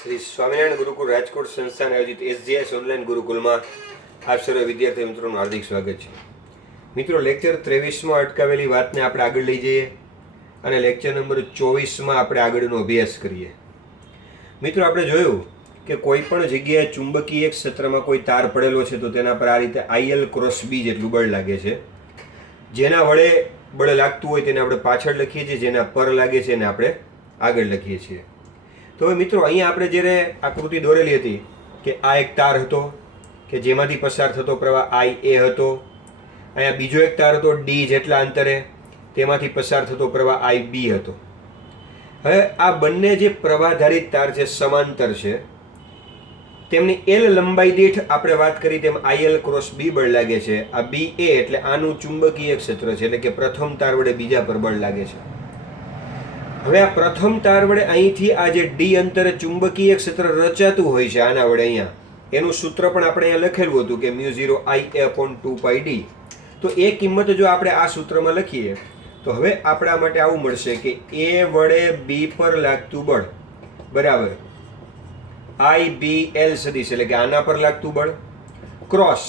શ્રી સ્વામિનારાયણ ગુરુકુળ રાજકોટ સંસ્થાન આયોજિત SGS online ગુરુકુલમાં આપ સર્વ વિદ્યાર્થી મિત્રોનું હાર્દિક સ્વાગત છે. મિત્રો, લેક્ચર 23માં અટકાવેલી વાતને આપણે આગળ લઈ જઈએ અને લેક્ચર નંબર 24માં આપણે આગળનો અભ્યાસ કરીએ. મિત્રો, આપણે જોયું કે કોઈ પણ જગ્યાએ ચુંબકીય ક્ષેત્રમાં કોઈ તાર પડેલો છે તો તેના પર આ રીતે IL ક્રોસ B જેટલું બળ લાગે છે. જેના વડે બળ લાગતું હોય તેને આપણે પાછળ લખીએ છીએ, જેના પર લાગે છે એને આપણે આગળ લખીએ છીએ. તો હવે મિત્રો, અહીંયા આપણે જ્યારે આકૃતિ દોરેલી હતી કે આ એક તાર હતો કે જેમાંથી પસાર થતો પ્રવાહ IA હતો, અહીંયા બીજો એક તાર હતો D જેટલા અંતરે, તેમાંથી પસાર થતો પ્રવાહ IB હતો. હવે આ બંને જે પ્રવાહધારિત તાર છે સમાંતર છે, તેમની L લંબાઈ દીઠ આપણે વાત કરી તેમ IL ક્રોસ B બળ લાગે છે. આ BA એટલે આનું ચુંબકીય ક્ષેત્ર છે, એટલે કે પ્રથમ તાર વડે બીજા પર બળ લાગે છે. હવે આ પ્રથમ તાર વડે અહીંથી આ જે D અંતરે ચુંબકીય ક્ષેત્ર રચાતું હોય છે આના વડે, અહીંયા એનું સૂત્ર પણ આપણે અહીંયા લખેલું હતું કે μ0Ia/2πd. તો એ કિંમત જો આપણે આ સૂત્રમાં લખીએ તો હવે આપણા માટે આવું મળશે કે A વડે B પર લાગતું બળ બરાબર IBL સદિશ, એટલે કે આના પર લાગતું બળ ક્રોસ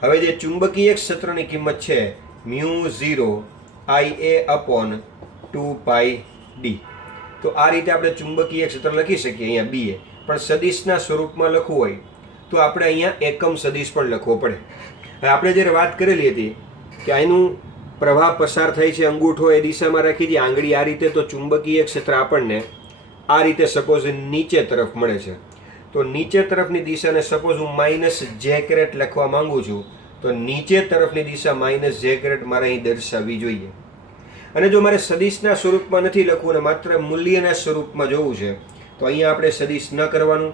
હવે જે ચુંબકીય ક્ષેત્રની કિંમત છે μ0Ia/2πd. તો આ રીતે આપણે ચુંબકીય ક્ષેત્ર લખી શકીએ અહીંયા BA. પણ સદિશના સ્વરૂપમાં લખવું હોય તો આપણે અહીંયા એકમ સદિશ પણ લખવો પડે. હવે આપણે જ્યારે વાત કરેલી હતી કે આનું પ્રવાહ પસાર થાય છે, અંગૂઠો એ દિશામાં રાખી દઈએ, આંગળી આ રીતે, તો ચુંબકીય ક્ષેત્ર આપણને આ રીતે સપોઝ નીચે તરફ મળે છે. તો નીચે તરફની દિશાને સપોઝ હું -j લખવા માંગુ છું, તો નીચે તરફની દિશા -j મારે અહીં દર્શાવવી જોઈએ. અને જો મારે સદિશના સ્વરૂપમાં નથી લખવું અને માત્ર મૂલ્યના સ્વરૂપમાં જોવું છે તો અહીંયા આપણે સદિશ ન કરવાનું,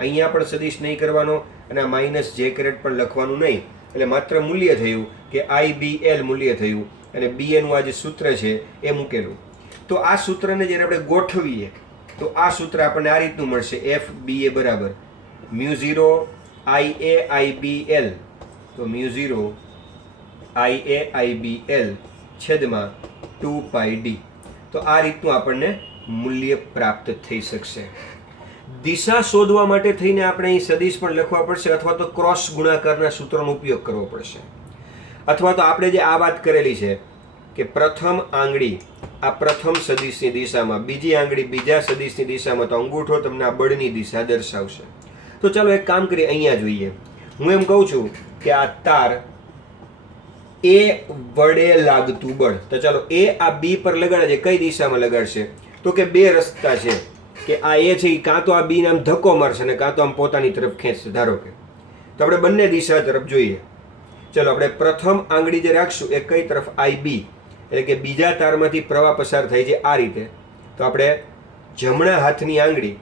અહીંયા પણ સદિશ નહીં કરવાનો અને આ -j પણ લખવાનું નહીં. એટલે માત્ર મૂલ્ય થયું કે IBL મૂલ્ય થયું અને BA નું આ જે સૂત્ર છે એ મૂકેલું. તો આ સૂત્રને જ્યારે આપણે ગોઠવીએ તો આ સૂત્ર આપણને આ રીતનું મળશે FBA બરાબર μ0Ia/IBL. તો μ0Ia/IBL છેદમાં 2πd. તો આ રીતનું આપણને મૂલ્ય પ્રાપ્ત થઈ શકશે. દિશા શોધવા માટે થઈને આપણે અહીં સદિશ પણ લખવા પડશે, અથવા તો ક્રોસ ગુણાકારના સૂત્રનો ઉપયોગ કરવો પડશે, અથવા તો આપણે જે આ વાત કરેલી છે કે પ્રથમ આંગળી આ પ્રથમ સદિશની દિશામાં, બીજી આંગળી બીજા સદિશની દિશામાં, તો અંગૂઠો તમને આ બળની દિશા દર્શાવશે. તો ચાલો એક કામ કરીએ, અહીંયા જોઈએ. હું એમ કહું છું કે આ તાર A વડે લાગતું બળ, તો ચાલો A આ B પર લગાડે છે, કઈ દિશામાં લગાડશે? તો કે બે રસ્તા છે કે આ A છે એ કાં તો આ B ને આમ ધક્કો મારશે અને કાં તો આમ પોતાની તરફ ખેંચશે, ધારો કે. તો આપણે બંને દિશા તરફ જોઈએ. ચલો આપણે પ્રથમ આંગળી જે રાખશું એ કઈ તરફ? IB, એટલે કે બીજા તારમાંથી પ્રવાહ પસાર થાય છે આ રીતે. તો આપણે જમણા હાથની આંગળી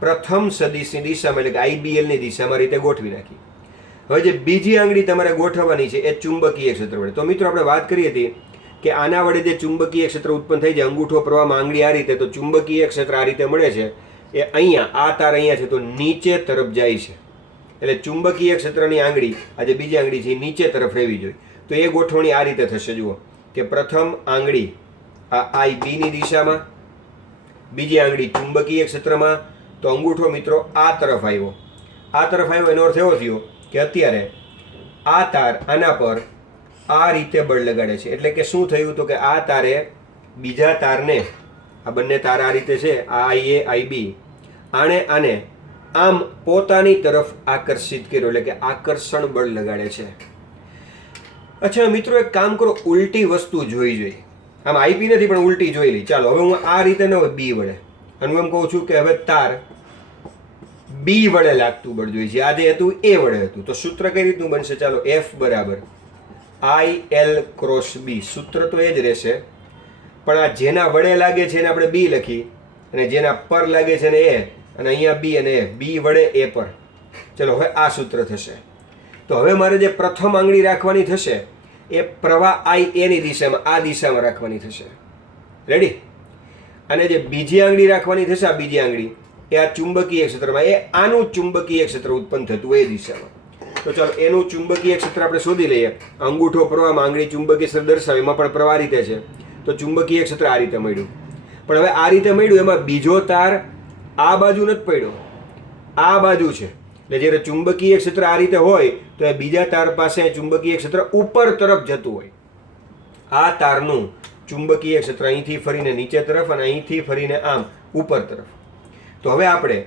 પ્રથમ સદિશની દિશામાં, એટલે કે IBL ની દિશામાં રીતે ગોઠવી નાખી. હવે જે બીજી આંગળી તમારે ગોઠવવાની છે એ ચુંબકીય ક્ષેત્ર વડે. તો મિત્રો, આપણે વાત કરી હતી કે આના વડે જે ચુંબકીય ક્ષેત્ર ઉત્પન્ન થઈ જાય, અંગૂઠો પ્રવાહમાં આંગળી આ રીતે, તો ચુંબકીય ક્ષેત્ર આ રીતે મળે છે એ અહીંયા, આ તાર અહીંયા છે તો નીચે તરફ જાય છે. એટલે ચુંબકીય ક્ષેત્રની આંગળી આ જે બીજી આંગળી છે એ નીચે તરફ રહેવી જોઈએ. તો એ ગોઠવણી આ રીતે થશે. જુઓ કે પ્રથમ આંગળી આ IB ની દિશામાં, બીજી આંગળી ચુંબકીય ક્ષેત્રમાં, તો અંગૂઠો મિત્રો આ તરફ આવ્યો. આ તરફ આવ્યો એનો અર્થ એવો થયો કે અત્યારે આ તાર આના પર આ રીતે બળ લગાડે છે. એટલે કે શું થયું? તો કે આ તારે બીજા તારને, આ બંને તાર આ રીતે છે, આ IA IB, આને આમ પોતાની તરફ આકર્ષિત કર્યો, એટલે કે આકર્ષણ બળ લગાડે છે. અચ્છા મિત્રો, એક કામ કરો, ઉલટી વસ્તુ જોઈ જોઈએ. આમ IB નથી પણ ઉલટી જોઈ લી. ચાલો હવે હું આ રીતે ન હોય B વડે, અને હું એમ કહું છું કે હવે તાર B વડે લાગતું બળ જોઈએ છે. આ જે હતું A વડે હતું, તો સૂત્ર કઈ રીતનું બનશે? ચાલો F બરાબર IL ક્રોસ B. સૂત્ર તો એ જ રહેશે, પણ આ જેના વડે લાગે છે એને આપણે B લખી, અને જેના પર લાગે છે એને A, અને અહીંયા B અને A, B વડે A પર. ચલો હવે આ સૂત્ર થશે. તો હવે મારે જે પ્રથમ આંગળી રાખવાની થશે એ પ્રવાહ IA ની દિશામાં, આ દિશામાં રાખવાની થશે. રેડી? અને જે બીજી આંગળી રાખવાની થશે, આ બીજી આંગળી એ આ ચુંબકીય ક્ષેત્રમાં, એ આનું ચુંબકીય ક્ષેત્ર ઉત્પન્ન થતું એ દિશામાં. તો ચાલો એનું ચુંબકીય ક્ષેત્ર આપણે શોધી લઈએ. અંગૂઠો પ્રવાહમાં આંગળી ચુંબકીય ક્ષેત્ર દર્શાવે, એમાં પણ પ્રવાહ રીતે છે, તો ચુંબકીય ક્ષેત્ર આ રીતે મળ્યું. પણ હવે આ રીતે મળ્યું, એમાં બીજો તાર આ બાજુ નથી પડ્યો, આ બાજુ છે. એટલે જ્યારે ચુંબકીય ક્ષેત્ર આ રીતે હોય તો એ બીજા તાર પાસે ચુંબકીય ક્ષેત્ર ઉપર તરફ જતું હોય. આ તારનું ચુંબકીય ક્ષેત્ર અહીંથી ફરીને નીચે તરફ અને અહીંથી ફરીને આમ ઉપર તરફ. તો હવે આપણે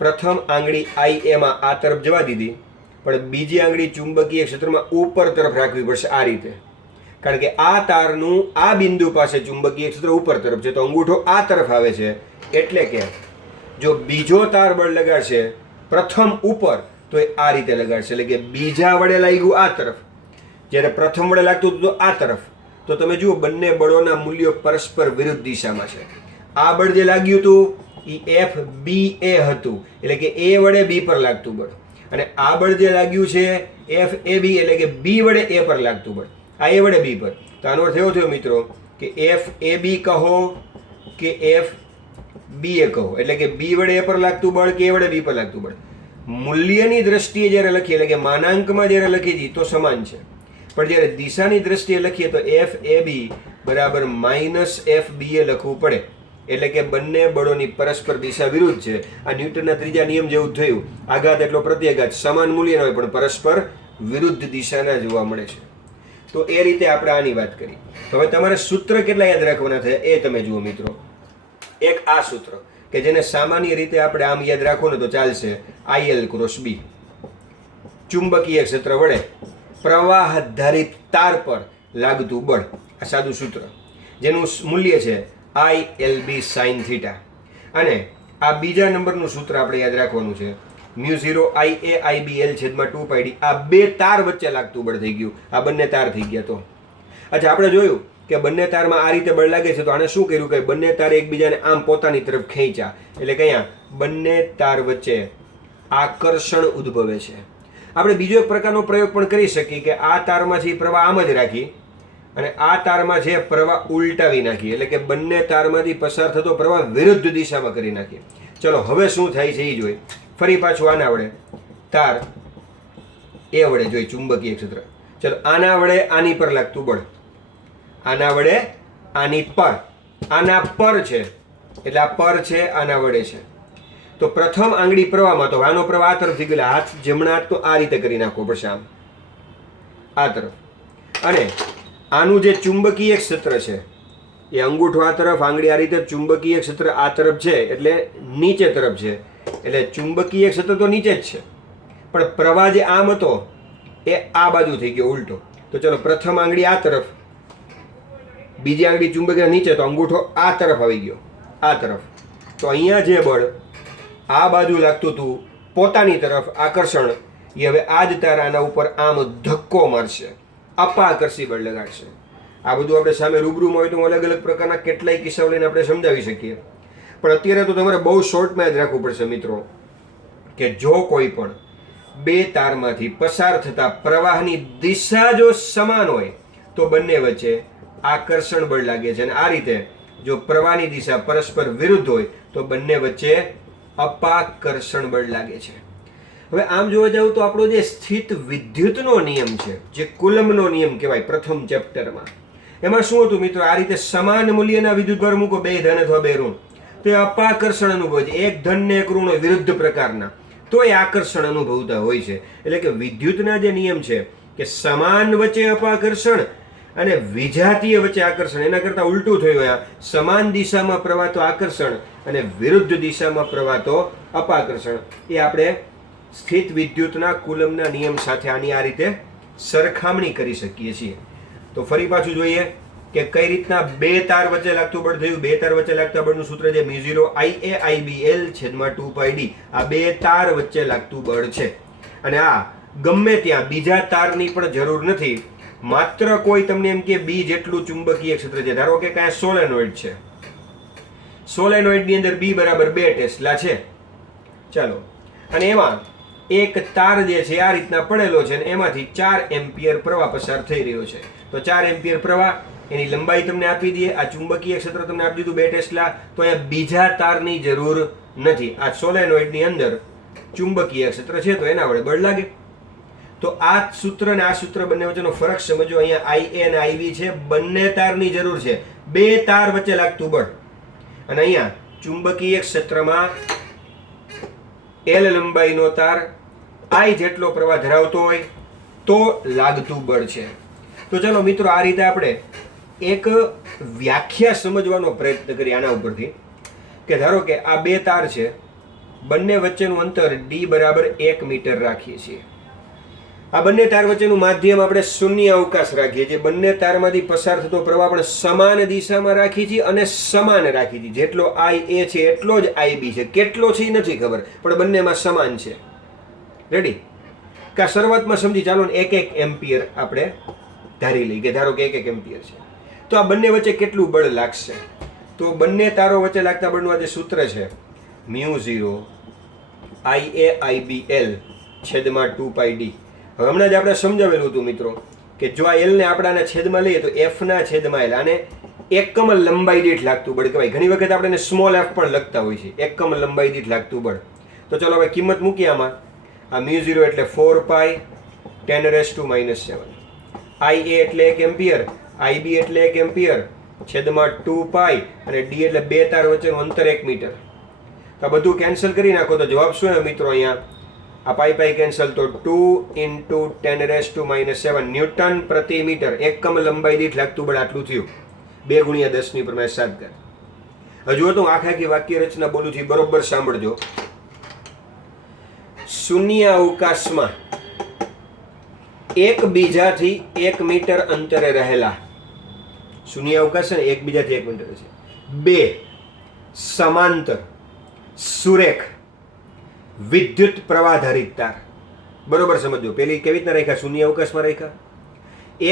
પ્રથમ આંગળી આઈ એમાં આ તરફ જવા દીધી, પણ બીજી આંગળી ચુંબકીય ક્ષેત્રમાં ઉપર તરફ રાખવી પડશે આ રીતે. કારણ કે આ તારનું આ બિંદુ પાસે ચુંબકીય ક્ષેત્ર ઉપર તરફ છે, તો અંગૂઠો આ તરફ આવે છે. એટલે કે જો બીજો તાર બળ લગાડશે પ્રથમ ઉપર તો એ આ રીતે લગાડશે. એટલે કે બીજા વડે લાગ્યું આ તરફ, જ્યારે પ્રથમ વડે લાગતું હતું તો આ તરફ. તો તમે જુઓ બંને બળોના મૂલ્યો પરસ્પર વિરુદ્ધ દિશામાં છે. આ બળ જે લાગ્યું હતું એ FBA હતું, એટલે કે A વડે B પર લાગતું બળ. અને આ બળ જે લાગ્યું છે FAB, એટલે કે B વડે A પર લાગતું બળ. આ A વડે B પર. તો આનો અર્થ એવો થયો મિત્રો કે FAB કહો કે FBA કહો, એટલે કે B વડે A પર લાગતું બળ કે A વડે B પર લાગતું બળ, મૂલ્યની દ્રષ્ટિએ જ્યારે લખીએ એટલે કે માનાંકમાં જ્યારે લખીએ છીએ તો સમાન છે. પણ જ્યારે દિશાની દ્રષ્ટિએ લખીએ તો FAB બરાબર -FBA લખવું પડે. એટલે કે બંને બળોની પરસ્પર દિશા વિરુદ્ધ છે. આ ન્યૂટનના ત્રીજા નિયમ જેવું થયું. આઘાત એટલો પ્રત્યાઘાત સમાન મૂલ્યનો હોય પણ પરસ્પર વિરુદ્ધ દિશાના જોવા મળે છે. તો એ રીતે આપણે આની વાત કરી. હવે તમારે સૂત્ર કેટલા યાદ રાખવાના થયા એ તમે જુઓ મિત્રો. એક આ સૂત્ર કે જેને સામાન્ય રીતે આપણે આમ યાદ રાખો ને તો ચાલશે, IL × B. ચુંબકીય ક્ષેત્ર વડે પ્રવાહ ધારિત તાર પર લાગતું બળ, આ સાદું સૂત્ર જેનું મૂલ્ય છે ILB sin θ. અને આ બીજા નંબરનું સૂત્ર આપણે યાદ રાખવાનું છે, μ0 IAIBL/2πd. આ બે તાર વચ્ચે લાગતું બળ થઈ ગયું, આ બંને તાર થઈ ગયા. તો અચ્છા, આપણે જોયું કે બંને તારમાં આ રીતે બળ લાગે છે, તો આને શું કર્યું કે બંને તાર એકબીજાને આમ પોતાની તરફ ખેંચ્યા. એટલે કે અહીંયા બંને તાર વચ્ચે આકર્ષણ ઉદ્ભવે છે. આપણે બીજો એક પ્રકારનો પ્રયોગ પણ કરી શકીએ કે આ તારમાંથી પ્રવાહ આમ જ રાખી અને આ તારમાં જે પ્રવાહ ઉલટાવી નાખીએ. એટલે કે બંને તારમાંથી પસાર થતો પ્રવાહ વિરુદ્ધ દિશામાં કરી નાખીએ. ચલો હવે શું થાય છે એ જોઈએ. ફરી પાછું આના વડે તાર એ વડે જોઈ ચુંબકીય ક્ષેત્ર. ચલો આના વડે આની પર લાગતું બળ, આના વડે આની પર, આના પર છે એટલે આ પર છે આના વડે છે. તો પ્રથમ આંગળી પ્રવાહમાં તો આનો પ્રવાહ આ તરફથી ગયેલો, હાથ જમણા હાથ તો આ રીતે કરી નાખવો પડશે આમ આ તરફ. અને આનું જે ચુંબકીય ક્ષેત્ર છે એ અંગૂઠો આ તરફ, આંગળી આ રીતે, ચુંબકીય ક્ષેત્ર આ તરફ છે એટલે નીચે તરફ છે. એટલે ચુંબકીય ક્ષેત્ર તો નીચે જ છે, પણ પ્રવાહ જે આમ હતો એ આ બાજુ થઈ ગયો ઉલટો. તો ચલો પ્રથમ આંગળી આ તરફ, બીજી આંગળી ચુંબકીય નીચે, તો અંગૂઠો આ તરફ આવી ગયો આ તરફ. તો અહીંયા જે બળ આ બાજુ લાગતું હતું પોતાની તરફ આકર્ષણ, એ હવે આ જ તાર આના ઉપર આમ ધક્કો મારશે, અપાકર્ષી બળ લગાડશે. આ બધું આપણે સામે રૂબરૂમાં હોય તો અલગ અલગ પ્રકારના કેટલાય કિસ્સાઓ લઈને આપણે સમજાવી શકીએ. પણ અત્યારે તો તમારે બહુ શોર્ટમાં યાદ રાખવું પડશે મિત્રો કે જો કોઈ પણ બે તારમાંથી પસાર થતા પ્રવાહની દિશા જો સમાન હોય તો બંને વચ્ચે આકર્ષણ બળ લાગે છે. અને આ રીતે જો પ્રવાહની દિશા પરસ્પર વિરુદ્ધ હોય તો બંને વચ્ચે અપાકર્ષણ બળ લાગે છે. હવે આમ જોવા જાવ તો આપણો જે સ્થિત વિદ્યુતનો નિયમ છે, જે કુલમ્બનો નિયમ કહેવાય પ્રથમ ચેપ્ટરમાં, એમાં શું હતું મિત્રો, આ રીતે સમાન મૂલ્યના વિદ્યુતભાર મૂકો, બે ધન અથવા બે ઋણ, તો એ અપાકર્ષણ અનુભવે છે. એક ધન ને એક ઋણ હોય વિરુદ્ધ પ્રકારના, તો એ આકર્ષણ અનુભવતા હોય છે. એટલે કે વિદ્યુતના જે નિયમ છે કે સમાન વચ્ચે અપાકર્ષણ અને વિજાતીય વચ્ચે આકર્ષણ, એના કરતાં ઉલટું થયું. આ સમાન દિશામાં પ્રવાહ તો આકર્ષણ અને વિરુદ્ધ દિશામાં પ્રવાહ તો અપાકર્ષણ. એ આપણે સ્થિત વિદ્યુતના કુલમ્બના નિયમ સાથે આની આ રીતે સરખામણી કરી શકીએ છીએ. તો ફરી પાછું જોઈએ કે કઈ રીતના બે તાર વચ્ચે લાગતું બળ થયું. બે તાર વચ્ચે લાગતા બળનું સૂત્ર છે μ0 IAIBL/2πd. આ બે તાર વચ્ચે લાગતું બળ છે. અને આ ગમે ત્યાં બીજા તારની પણ જરૂર નથી, માત્ર કોઈ તમને એમ કે બી જેટલું ચુંબકીય ક્ષેત્ર છે. ધારો કે કાંઈ સોલેનોઇડ છે, સોલેનોઇડની અંદર બી બરાબર 2 ટેસ્લા છે. ચાલો, અને એમાં એક તાર જે છે આ રીતના પડેલો છે અને એમાંથી 4 એમ્પિયર પ્રવાહ પસાર થઈ રહ્યો છે. તો 4 એમ્પિયર પ્રવાહ, એની લંબાઈ તમને આપી દઈએ, આ ચુંબકીય ક્ષેત્ર તમને આપી દીધું 2 ટેસ્લા. તો અહીંયા બીજા તારની જરૂર નથી. આ સોલેનોઇડની અંદર ચુંબકીય ક્ષેત્ર છે તો એના વડે બળ લાગે. તો આ સૂત્ર અને આ સૂત્ર બંને વચ્ચેનો ફરક સમજો. અહીંયા IA અને IB છે, બંને તારની જરૂર છે, બે તાર વચ્ચે લાગતું બળ. અને અહીંયા ચુંબકીય ક્ષેત્રમાં L લંબાઈનો તાર I જેટલો પ્રવાહ ધરાવતો હોય તો લાગતું બળ છે. તો ચાલો મિત્રો આ રીતે આપણે એક વ્યાખ્યા સમજવાનો પ્રયત્ન કરીએ આના ઉપરથી કે ધારો કે આ બે તાર છે, બંને વચ્ચેનું અંતર d બરાબર 1 મીટર રાખીએ છીએ. આ બંને તાર વચ્ચેનું માધ્યમ આપણે શૂન્ય અવકાશ રાખીએ છીએ. બંને તારમાંથી પસાર થતો પ્રવાહ પણ સમાન દિશામાં રાખીએ છીએ અને સમાન રાખીએ છીએ. જેટલો IA છે એટલો જ IB છે. કેટલો છે એ નથી ખબર, પણ બંનેમાં સમાન છે. રેડી? કે શરૂઆતમાં સમજી ચાલો ને 1 એમ્પિયર આપણે ધારી લઈએ કે ધારો કે 1 એમ્પિયર છે. તો આ બંને વચ્ચે કેટલું બળ લાગશે? તો બંને તારો વચ્ચે લાગતા બળનું આ જે સૂત્ર છે μ0 IAIBL છેદમાં 2πd. હવે હમણાં જ આપણે સમજાવેલું હતું મિત્રો કે જો આ L ને આપણાના છેદમાં લઈએ તો F ના છેદમાં L, આને એકમ લંબાઈ દીઠ લાગતું બળ કહેવાય. ઘણી વખત આપણે સ્મોલ f પણ લખતા હોય છે, એકમ લંબાઈ દીઠ લાગતું બળ. તો ચલો હવે કિંમત મૂકીએ આમાં. આ μ0 એટલે 4π 10⁻⁻⁷. IA એટલે 1 એમ્પિયર, IB એટલે 1 એમ્પિયર છેદમાં 2π અને d એટલે બે તાર વચ્ચેનું અંતર 1 મીટર. આ બધું કેન્સલ કરી નાખો તો જવાબ શું આવે મિત્રો? અહીંયા આ પાઈ કેન્સલ તો 2 × 10⁻⁷ ન્યૂટન પ્રતિ મીટર. એકમ લંબાઈ દીઠ લાગતું બળ આટલું થયું. 2 × 10⁻⁷. હજુ તો આખી વાક્ય રચના બોલું છું, બરોબર સાંભળજો. શૂન્ય અવકાશમાં એકબીજાથી 1 મીટર અંતરે રહેલા, શૂન્ય અવકાશ છે ને એકબીજાથી 1 મીટર છે, બે સમાંતર સુરેખ વિદ્યુત પ્રવાહધારિત તાર. બરોબર સમજો. પેલી કેવી રીતના રાખ્યા? શૂન્ય અવકાશમાં રાખ્યા,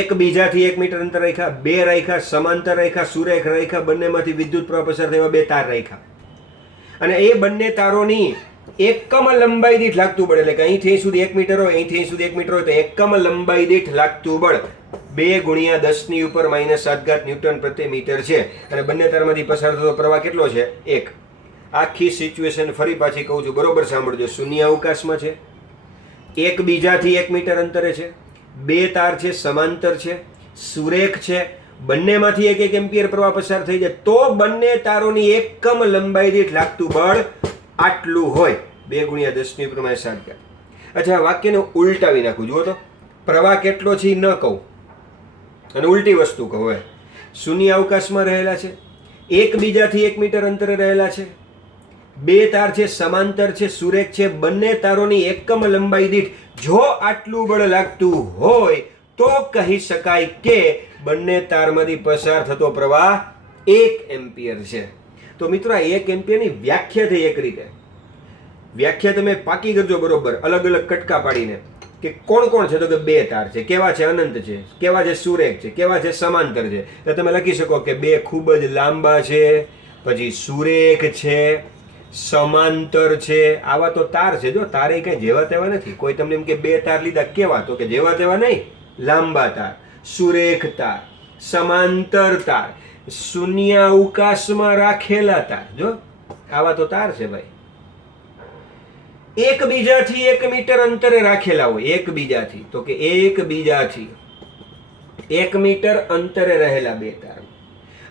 એકબીજાથી 1 મીટર અંતર રાખ્યા, બે રાખ્યા, સમાંતર રાખ્યા, સુરેખ રાખ્યા, બંનેમાંથી વિદ્યુત પ્રવાહ પસાર થવા બે તાર રાખ્યા. અને એ બંને તારોની એકમ લંબાઈ દીઠ લાગતું બળ, એટલે કે અહીંથી અહીં સુધી 1 મીટર હોય, અહીંથી અહીં સુધી 1 મીટર હોય, તો એકમ લંબાઈ દીઠ લાગતું બળ 2 × 10⁻⁷ ન્યૂટન પ્રતિ મીટર છે. અને બંને તારમાંથી પસાર થતો પ્રવાહ કેટલો છે? 1. આખી સિચ્યુએશન ફરી પાછી કહું છું, બરોબર સાંભળજો. શૂન્ય અવકાશમાં છે, એકબીજાથી 1 મીટર અંતરે છે, બે તાર છે, સમાંતર છે, સુરેખ છે, બંનેમાંથી 1 એમ્પિયર પ્રવાહ પસાર થઈ જાય તો બંને તારોની એકમ લંબાઈ દીઠ લાગતું બળ આટલું હોય, 2 × 10⁻⁷. અચ્છા, વાક્યને ઉલટાવી નાખું. જુઓ તો પ્રવાહ કેટલો છે એ ન કહું અને ઉલટી વસ્તુ કહું. હવે શૂન્ય અવકાશમાં રહેલા છે, એકબીજાથી 1 મીટર અંતરે રહેલા છે, બે તાર છે, સમાંતર છે, સુરેખ છે, બંને તારોની એકમ લંબાઈ દીઠ જો આટલું બળ લાગતું હોય તો કહી શકાય કે બંને તારમાંથી પસાર થતો પ્રવાહ 1 એમ્પિયર છે. તો મિત્રો આ 1 એમ્પિયરની વ્યાખ્યા થઈ. એક રીતે વ્યાખ્યા તમે પાકી કરજો બરોબર, અલગ અલગ કટકા પાડીને કે કોણ કોણ છે. તો કે બે તાર છે, કેવા છે? અનંત છે. કેવા છે? સુરેખ છે. કેવા છે? સમાંતર છે. તો તમે લખી શકો કે બે ખૂબ જ લાંબા છે, પછી સુરેખ છે, સમાંતર છે. આવા તો તાર છે. જો તારે કઈ જેવા તેવા નથી. કોઈ તમને એમ કે બે તાર લીધા, કેવા? તો કે જેવા તેવા નહીં, લાંબા તાર, સુરેખ તાર, સમાંતર તાર, શૂન્ય અવકાશમાં રાખેલા તાર. જો આવા તો તાર છે ભાઈ. એકબીજાથી 1 મીટર અંતરે રાખેલા હોય, એકબીજાથી, તો કે એકબીજાથી 1 મીટર અંતરે રહેલા બે તાર.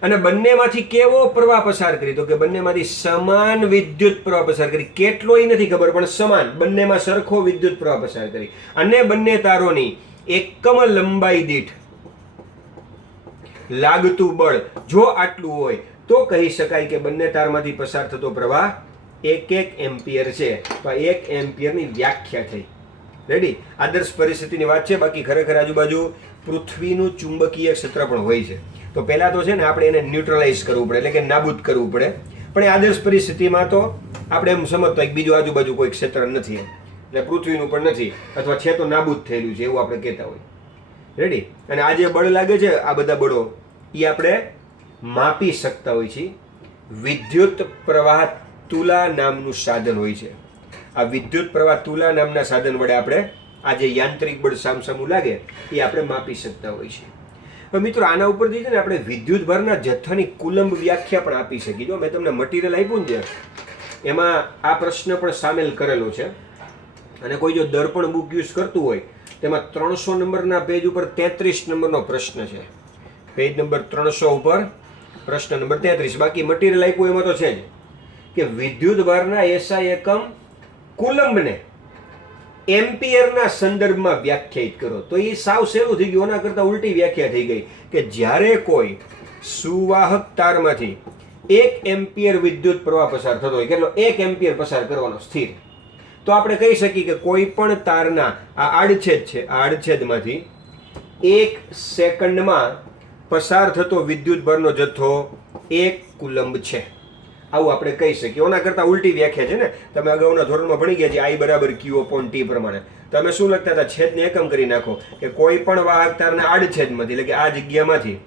અને બંનેમાંથી કેવો પ્રવાહ પસાર કરી? તો કે બંનેમાંથી સમાન વિદ્યુત પ્રવાહ પસાર કરી. કેટલો એ નથી ખબર, પણ સમાન, બંનેમાં સરખો વિદ્યુત પ્રવાહ પસાર કરી. અને બંને તારોની એકમ લંબાઈ દીઠ લાગતું બળ જો આટલું હોય તો કહી શકાય કે બંને તારમાંથી પસાર થતો પ્રવાહ 1 એમ્પિયર છે. તો 1 એમ્પિયરની વ્યાખ્યા થઈ. રેડી? આદર્શ પરિસ્થિતિની વાત છે. બાકી ખરેખર આજુબાજુ પૃથ્વીનું ચુંબકીય ક્ષેત્ર પણ હોય છે. તો પહેલા તો છે ને આપણે એને ન્યુટ્રલાઇઝ કરવું પડે, એટલે કે નાબૂદ કરવું પડે. પણ એ આદર્શ પરિસ્થિતિમાં તો આપણે એમ સમજતા એક બીજું આજુબાજુ કોઈ ક્ષેત્ર નથી, એટલે પૃથ્વીનું પણ નથી, અથવા છે તો નાબૂદ થયેલું છે એવું આપણે કહેતા હોય. રેડી? અને આ જે બળ લાગે છે, આ બધા બળો એ આપણે માપી શકતા હોય છે. વિદ્યુત પ્રવાહ તુલા નામનું સાધન હોય છે. આ વિદ્યુત પ્રવાહ તુલા નામના સાધન વડે આપણે આ જે યાંત્રિક બળ સામસામું લાગે એ આપણે માપી શકતા હોય છે. હવે મિત્રો આના ઉપરથી છે ને આપણે વિદ્યુત ભારના જથ્થાની કુલંબ વ્યાખ્યા પણ આપી શકીએ. જો મેં તમને મટીરિયલ આપ્યું ને એમાં આ પ્રશ્ન પણ સામેલ કરેલો છે. અને કોઈ જો દર્પણ બુક યુઝ કરતું હોય તેમાં 300 નંબરના પેજ ઉપર 33 નંબરનો પ્રશ્ન છે. પેજ નંબર 300 ઉપર પ્રશ્ન નંબર 33. બાકી મટીરિયલ આપ્યું એમાં તો છે જ કે વિદ્યુત ભારના એસઆઈ એકમ કુલંબને એમ્પિયરના સંદર્ભમાં વ્યાખ્યાયિત કરો. તો એ સાવ સહેલું થઈ ગયું, એના કરતાં ઉલટી વ્યાખ્યા થઈ ગઈ કે જ્યારે કોઈ સુવાહક તારમાંથી 1 એમ્પિયર વિદ્યુત પ્રવાહ પસાર થતો હોય, કેટલો 1 એમ્પિયર પસાર કરવાનો સ્થિર, તો આપણે કહી શકીએ કે કોઈ પણ તારના આ આડછેદ છે, આ આડછેદમાંથી 1 સેકન્ડમાં પસાર થતો વિદ્યુત ભારનો જથ્થો 1 કુલંબ છે. આવું આપણે કહી શકીએ. એના કરતાં ઉલટી વ્યાખ્યા છે ને, તમે અગાઉના ધોરણમાં ભણી ગયા છે I બરાબર Q/T પ્રમાણે. તમે શું લખતા હતા? છેદને એકમ કરી નાખો કે કોઈ પણ વાહક તારના આડછેદમાંથી, એટલે કે આ જગ્યામાંથી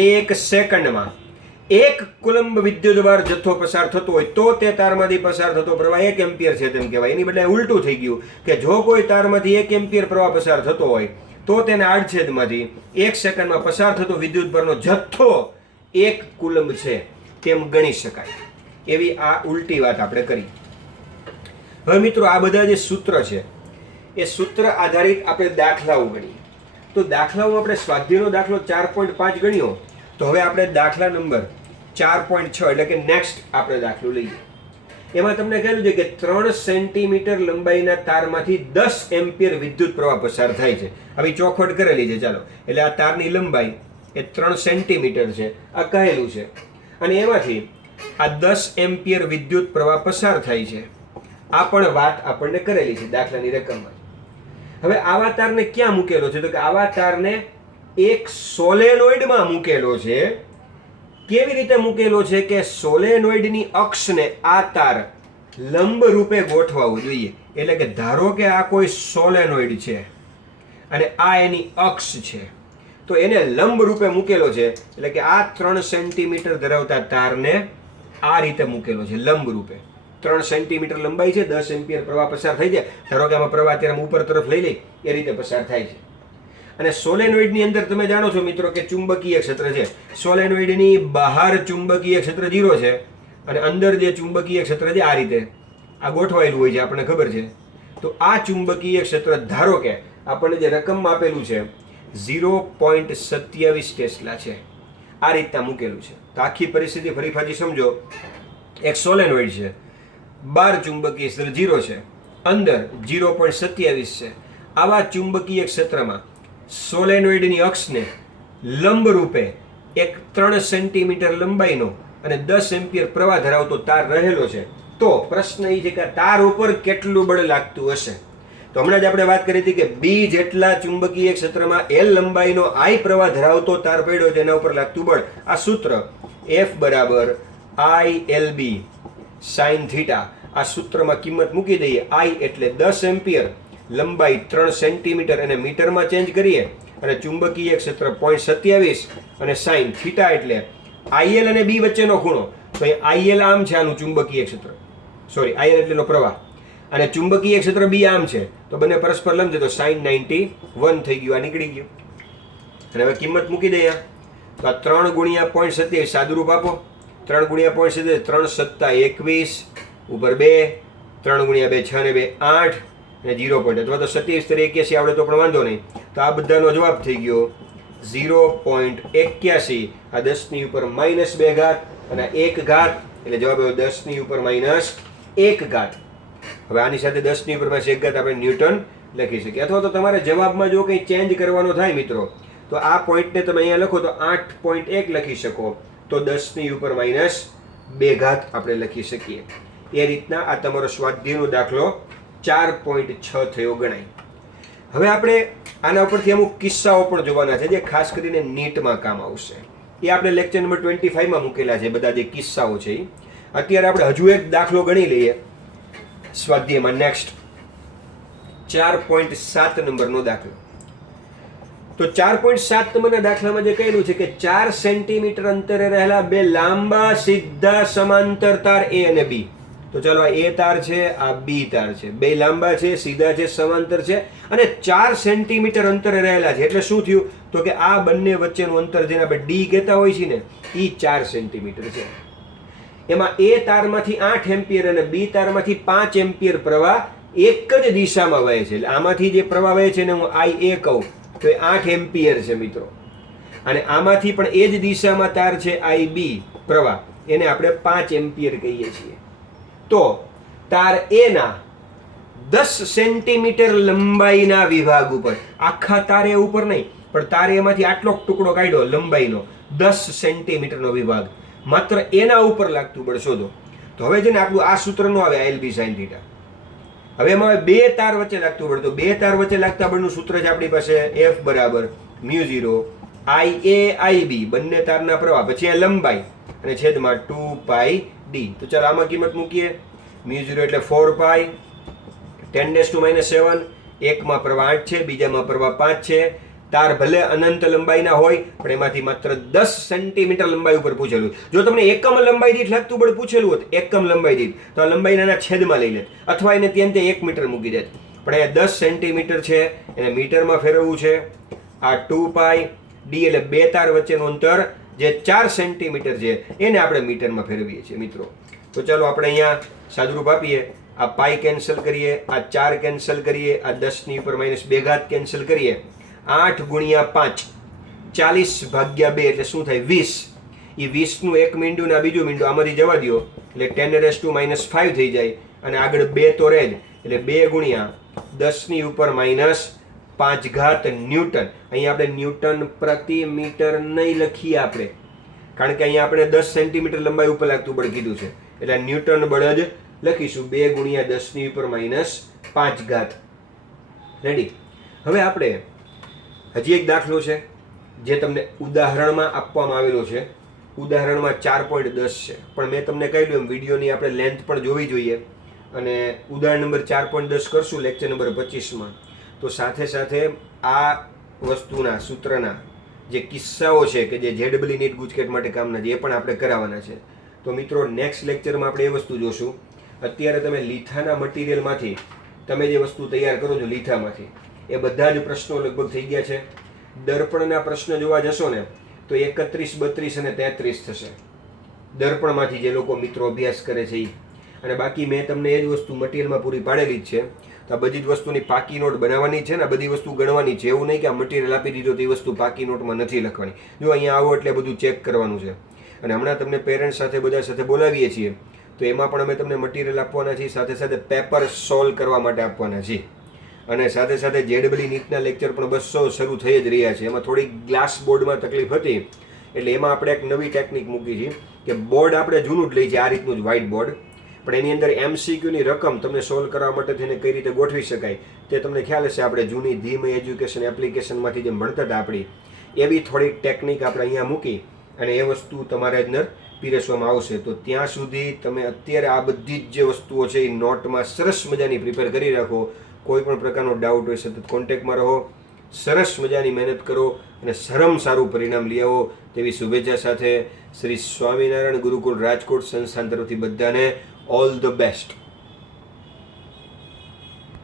1 સેકન્ડમાં 1 કુલંબ વિદ્યુતભાર જથ્થો પસાર થતો હોય તો તે તારમાંથી પસાર થતો પ્રવાહ 1 એમ્પિયર છે તેમ કહેવાય. એની બદલે ઉલટું થઈ ગયું કે જો કોઈ તારમાંથી 1 એમ્પિયર પ્રવાહ પસાર થતો હોય તો તેના આડછેદમાંથી 1 સેકન્ડમાં પસાર થતો વિદ્યુતભારનો જથ્થો 1 કુલંબ છે તેમ ગણી શકાય. એવી આ ઉલટી વાત આપણે કરી. હવે મિત્રો, આ બધા જે સૂત્ર છે એ સૂત્ર આધારિત આપણે દાખલાઓ ગણીએ. તો દાખલાઓ આપણે સ્વાધ્યાયનો દાખલો 4.5 ગણ્યો, તો હવે આપણે દાખલા નંબર 4.6 એટલે કે નેક્સ્ટ આપણે દાખલો લઈએ. એમાં તમને કહેલું છે કે 3 સેન્ટીમીટર લંબાઈના તારમાંથી 10 એમ્પિયર વિદ્યુત પ્રવાહ પસાર થાય છે. આવી ચોખવટ કરેલી છે. ચાલો, એટલે આ તારની લંબાઈ એ 3 સેન્ટીમીટર છે, આ કહેલું છે, અને એમાંથી આ 10 એમ્પિયર વિદ્યુત પ્રવાહ પસાર થાય છે. આ પણ વાત આપણને કરેલી છે દાખલાની રકમમાં. હવે આવા તારને ક્યાં મૂકેલો છે? તો કે આવા તારને એક સોલેનોઇડમાં મૂકેલો છે. કેવી રીતે મૂકેલો છે કે સોલેનોઇડની અક્ષને આ તાર લંબ રૂપે ગોઠવાવું જોઈએ. એટલે કે ધારો કે આ કોઈ સોલેનોઇડ છે અને આ એની અક્ષ છે, તો એને લંબ રૂપે મૂકેલો છે. એટલે કે આ 3 સેન્ટીમીટર ધરાવતા તારને આ રીતે મૂકેલો છે લંબ રૂપે. 3 સેન્ટીમીટર લંબાઈ છે, 10 એમ્પિયર પ્રવાહ પસાર થઈ જાય. ધારો કે આમાં પ્રવાહ અત્યારે ઉપર તરફ લઈ લઈ એ રીતે પસાર થાય છે. અને સોલેનોઇડની અંદર તમે જાણો છો મિત્રો કે ચુંબકીય ક્ષેત્ર છે. સોલેનોઇડની બહાર ચુંબકીય ક્ષેત્ર 0 છે અને અંદર જે ચુંબકીય ક્ષેત્ર છે આ રીતે આ ગોઠવાયેલું હોય છે, આપણને ખબર છે. તો આ ચુંબકીય ક્ષેત્ર ધારો કે આપણને જે રકમમાં આપેલું છે 0.27 ટેસ્લા છે, આ રીતના મૂકેલું છે. તો આખી પરિસ્થિતિ ફરી પાછી સમજો. એક સોલેનોઇડ છે, બહાર ચુંબકીય ક્ષેત્ર 0 છે, અંદર 0.27 છે. આવા ચુંબકીય ક્ષેત્રમાં સોલેનોઇડની અક્ષને લંબ રૂપે એક 3 સેન્ટીમીટર લંબાઈનો અને 10 એમ્પિયર પ્રવાહ ધરાવતો તાર રહેલો છે. તો પ્રશ્ન એ છે કે તાર ઉપર કેટલું બળ લાગતું હશે? તો હમણાં જ આપણે વાત કરી હતી કે B જેટલા ચુંબકીય ક્ષેત્રમાં L લંબાઈનો I પ્રવાહ ધરાવતો તાર પડ્યો તેના ઉપર લાગતું બળ. આ સૂત્ર F બરાબર ILB sin θ. આ સૂત્રમાં કિંમત મૂકી દઈએ. I એટલે 10 એમ્પિયર, લંબાઈ 3 સેન્ટીમીટર અને મીટરમાં ચેન્જ કરીએ, અને ચુંબકીય ક્ષેત્ર 0.27 અને sin θ એટલે IL અને B વચ્ચેનો ખૂણો. તો એ IL આમ છે, આનું ચુંબકીય ક્ષેત્ર, સોરી IL એટલેનો પ્રવાહ, અને ચુંબકીય ક્ષેત્ર B આમ છે, તો બંને પરસ્પર લંબ છે, તો sin 91 થઈ ગયું. આ નીકળી ગયું. અને હવે કિંમત મૂકી દઈએ. તો આ 3 ગુણ્યા 0.27 સાદુરૂપ આપો. 3 ગુણ્યા 0.27 3 સત્તા 21 ઉપર 2, 3 ગુણ્યા 2 6 ને 2 8 અને 0 પોઈન્ટ અથવા તો 27 તરીકે 81 આવડે તો પણ વાંધો નહીં. તો આ બધાનો જવાબ થઈ ગયો 0.81. આ 10 ની ઉપર -2 ઘાત અને 1 ઘાત, એટલે જવાબ આવ્યો 10 ની ઉપર -1 ઘાત. હવે આની સાથે 10 ની ઉપર -1 ઘાત આપણે ન્યૂટન લખી શકીએ. અથવા તો તમારે જવાબમાં જો કંઈ ચેન્જ કરવાનો થાય મિત્રો, તો આ પોઈન્ટને તમે અહીંયા લખો તો 8.1 લખી શકો, તો 10 ની ઉપર -2 ઘાત આપણે લખી શકીએ. એ રીતના આ તમારો સ્વાધ્યાયનો દાખલો 4.6 થયો ગણાય. હવે આપણે આના ઉપરથી અમુક કિસ્સાઓ પણ જોવાના છે જે ખાસ કરીને નીટમાં કામ આવશે. એ આપણે લેક્ચર નંબર 25માં મૂકેલા છે બધા જે કિસ્સાઓ છે. અત્યારે આપણે હજુ એક દાખલો ગણી લઈએ સ્વાધ્યાયમાં. નેક્સ્ટ 4.7 નંબરનો દાખલો. તો 4.7 નંબરના દાખલામાં જે કહેલું છે કે 4 સેન્ટીમીટર અંતરે રહેલા બે લાંબા સીધા સમાંતર તાર A અને B. તો ચાલો, આ A તાર છે, આ B તાર છે, બે લાંબા છે, સીધા છે, સમાંતર છે, અને 4 સેન્ટીમીટર અંતરે રહેલા છે. એટલે શું થયું? તો કે આ બંને વચ્ચેનું અંતર જેને આપણે D કહેતા હોય છે ને, એ 4 સેન્ટીમીટર છે. એમાં A તારમાંથી 8 એમ્પિયર અને B તારમાંથી 5 એમ્પિયર પ્રવાહ એક જ દિશામાં વહે છે. એટલે આમાંથી જે પ્રવાહ વહે છે ને હું IA કહું તો એ 8 એમ્પિયર છે મિત્રો. અને આમાંથી પણ એ જ દિશામાં તાર છે IB પ્રવાહ, એને આપણે 5 એમ્પિયર કહીએ છીએ. તો તાર A ના 10 સેન્ટીમીટર લંબાઈના વિભાગ ઉપર, આખા તારે ઉપર નહીં, પણ તારે એમાંથી આટલો ટુકડો કાઢ્યો લંબાઈનો 10 સેન્ટીમીટરનો વિભાગ, માત્ર એના ઉપર લાગતું બળ શોધો. તો હવે છે ને આપણું આ સૂત્ર નો આવે ILB sin θ. હવે એમાં બે તાર વચ્ચે લાગતું બળ, તો બે તાર વચ્ચે લાગતા બળનું સૂત્ર છે આપણી પાસે F બરાબર μ0 IA/IB, બંને તારના પ્રવાહ, પછી આ લંબાઈ અને છેદમાં 2πd. તો ચાલો આમાં કિંમત મૂકીએ. μ0 એટલે 4π 10⁻⁷, એકમાં પ્રવાહ 8 છે, બીજામાં પ્રવાહ 5 છે. તાર ભલે અનંત લંબાઈના હોય, પણ એમાંથી માત્ર 10 સેન્ટીમીટર લંબાઈ ઉપર પૂછેલું. જો તમને એકમ લંબાઈ દીઠ લાગતું બળ પૂછેલું હોત, એકમ લંબાઈ દીઠ, તો આ લંબાઈના છેદમાં લઈ લેત, અથવા એને ત્યાં 1 મીટર મૂકી દેત. પણ એ 10 સેન્ટીમીટર છે, એને મીટરમાં ફેરવવું છે. આ 2πd એટલે બે તાર વચ્ચેનું અંતર જે 4 સેન્ટીમીટર છે, એને આપણે મીટરમાં ફેરવીએ છીએ મિત્રો. તો ચાલો આપણે અહીંયા સાદુરૂપ આપીએ. આ પાઈ કેન્સલ કરીએ, આ 4 કેન્સલ કરીએ, આ 10 ની ઉપર -2 ઘાત કેન્સલ કરીએ. 8 ગુણ્યા 5 40/2 એટલે શું થાય? 20. એ 20 નું એક મીંડું ને આ બીજું મીંડું આમાંથી જવા દો એટલે 10⁻⁵ થઈ જાય, અને આગળ 2 તો રહે જ, એટલે 2 ગુણ્યા 10 ની ઉપર -5 ઘાત ન્યૂટન. અહીંયા આપણે ન્યૂટન પ્રતિ મીટર નહીં લખીએ આપણે, કારણ કે અહીંયા આપણે 10 સેન્ટીમીટર લંબાઈ ઉપર લાગતું બળ કીધું છે, એટલે ન્યૂટન બળ જ લખીશું. 2 ગુણ્યા 10 ની ઉપર -5 ઘાત. રેડી. હવે આપણે હજી એક દાખલો છે જે તમને ઉદાહરણમાં આપવામાં આવેલો છે. ઉદાહરણમાં 4.10 છે, પણ મેં તમને કહ્યું એમ વિડીયોની આપણે લેન્થ પણ જોવી જોઈએ, અને ઉદાહરણ નંબર 4.10 કરશું લેક્ચર નંબર 25માં. તો સાથે સાથે આ વસ્તુના સૂત્રના જે કિસ્સાઓ છે કે જે JEE નીટ ગુજકેટ માટે કામના છે, એ પણ આપણે કરાવવાના છે. તો મિત્રો નેક્સ્ટ લેક્ચરમાં આપણે એ વસ્તુ જોશું. અત્યારે તમે લીથાના મટીરિયલમાંથી તમે જે વસ્તુ તૈયાર કરો છો લીથામાંથી, એ બધા જ પ્રશ્નો લગભગ થઈ ગયા છે. દર્પણના પ્રશ્ન જોવા જશો ને તો 31, 32 અને 33 થશે દર્પણમાંથી, જે લોકો મિત્રો અભ્યાસ કરે છે એ. અને બાકી મેં તમને એ જ વસ્તુ મટીરિયલમાં પૂરી પાડેલી જ છે. તો આ બધી જ વસ્તુની પાકી નોટ બનાવવાની છે ને, બધી વસ્તુ ગણવાની છે. એવું નહીં કે આ મટીરિયલ આપી દીધો તો એ વસ્તુ પાકી નોટમાં નથી લખવાની. જો અહીંયા આવો એટલે બધું ચેક કરવાનું છે. અને હમણાં તમને પેરેન્ટ્સ સાથે બધા સાથે બોલાવીએ છીએ, તો એમાં પણ અમે તમને મટીરિયલ આપવાના છીએ, સાથે સાથે પેપર સોલ્વ કરવા માટે આપવાના છીએ. અને સાથે સાથે JEE નીટના લેક્ચર પણ 200 શરૂ થઈ જ રહ્યા છે. એમાં થોડી ગ્લાસ બોર્ડમાં તકલીફ હતી, એટલે એમાં આપણે એક નવી ટેકનિક મૂકી છે કે બોર્ડ આપણે જૂનું જ લઈ છે, આ રીતનું જ વ્હાઇટ બોર્ડ, પણ એની અંદર MCQની રકમ તમને સોલ્વ કરવા માટે થઈને કઈ રીતે ગોઠવી શકાય તે તમને ખ્યાલ હશે. આપણે જૂની ધીમ એજ્યુકેશન એપ્લિકેશનમાંથી જે ભણતા હતા આપણી, એવી થોડી ટેકનિક આપણે અહીંયા મૂકી અને એ વસ્તુ તમારે અંદર પીરસવામાં આવશે. તો ત્યાં સુધી તમે અત્યારે આ બધી જ જે વસ્તુઓ છે એ નોટમાં સરસ મજાની પ્રિપેર કરી રાખો. કોઈ પણ પ્રકારનો ડાઉટ હોય સતત કોન્ટેક્ટમાં રહો, સરસ મજાની મહેનત કરો અને સારું પરિણામ લઈ આવો તેવી શુભેચ્છા સાથે શ્રી સ્વામિનારાયણ ગુરુકુળ રાજકોટ સંસ્થાન તરફથી બધાને ઓલ ધ બેસ્ટ.